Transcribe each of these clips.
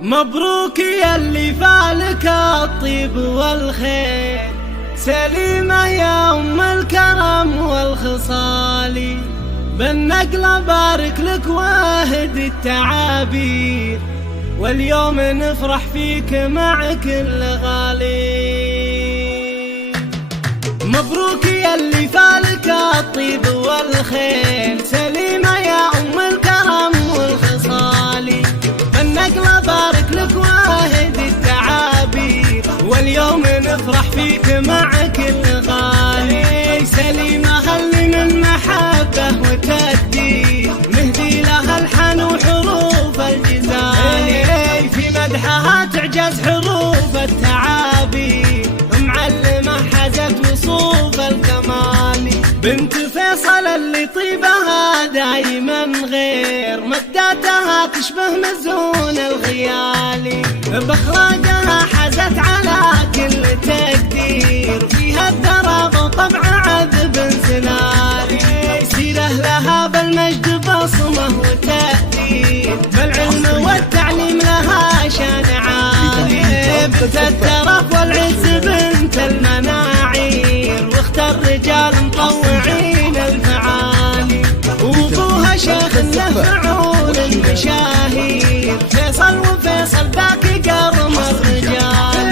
مبروك يا اللي فالك الطيب والخير، سليمة يا أم الكرم والخصال، بالنقلة بارك لك واهد التعابير، واليوم نفرح فيك مع كل غالي. مبروك يا اللي فالك الطيب والخير، سليمة يا أم الكرم والخصال، بالنقلة بارك لك واهد التعابير، واليوم نفرح فيك مع كل غالي. سليمة هل من محبة وتقدير، نهدي لها الحن وحروف الجزال، في مدحها تعجز حروف التعابير، معلمة حزت وصوف الكمال، بنت فيصل اللي طيبها دايما غير، مداتها تشبه مزون الخيال، باخلاقها حزت على كل تقدير، فيها الدرب وطبع عذب سلالي، سيره لها بالمجد بصمه وتأثير، بالعلم والتعليم لها شان عالي، بنت الترف والعز بنت المناعير، واختار رجال مطوعين الفعالي، وابوها شيخ له فعول المشاهير، فيصل وفيصل ذاك قرم الرجال،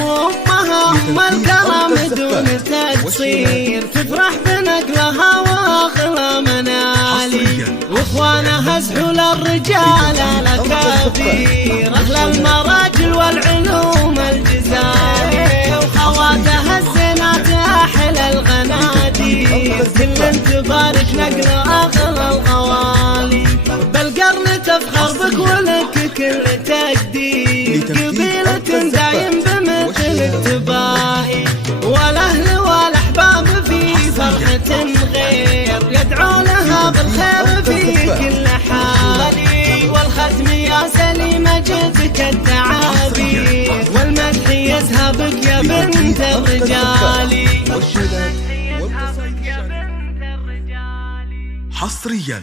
وامها ام الكرم دون تقصير، تفرح بنقلها واغلى منالي، واخوانها زحول الرجال الاكابير، اهل المراجل والعلوم الجزائر، وخواتها الزينات احلى الغنادير، كل تبارك نقل اغلى الغوالي، بالقرن تفخر بك ولك كل تقدير، قبيلة دايم بمثلك تباهي، والاهل والاحباب في فرحة غير، يدعو لها بالخير في كل حال، والختم يا سليمة جدك التعابير، والمدح يذهبك يا بنت الرجال. حصريا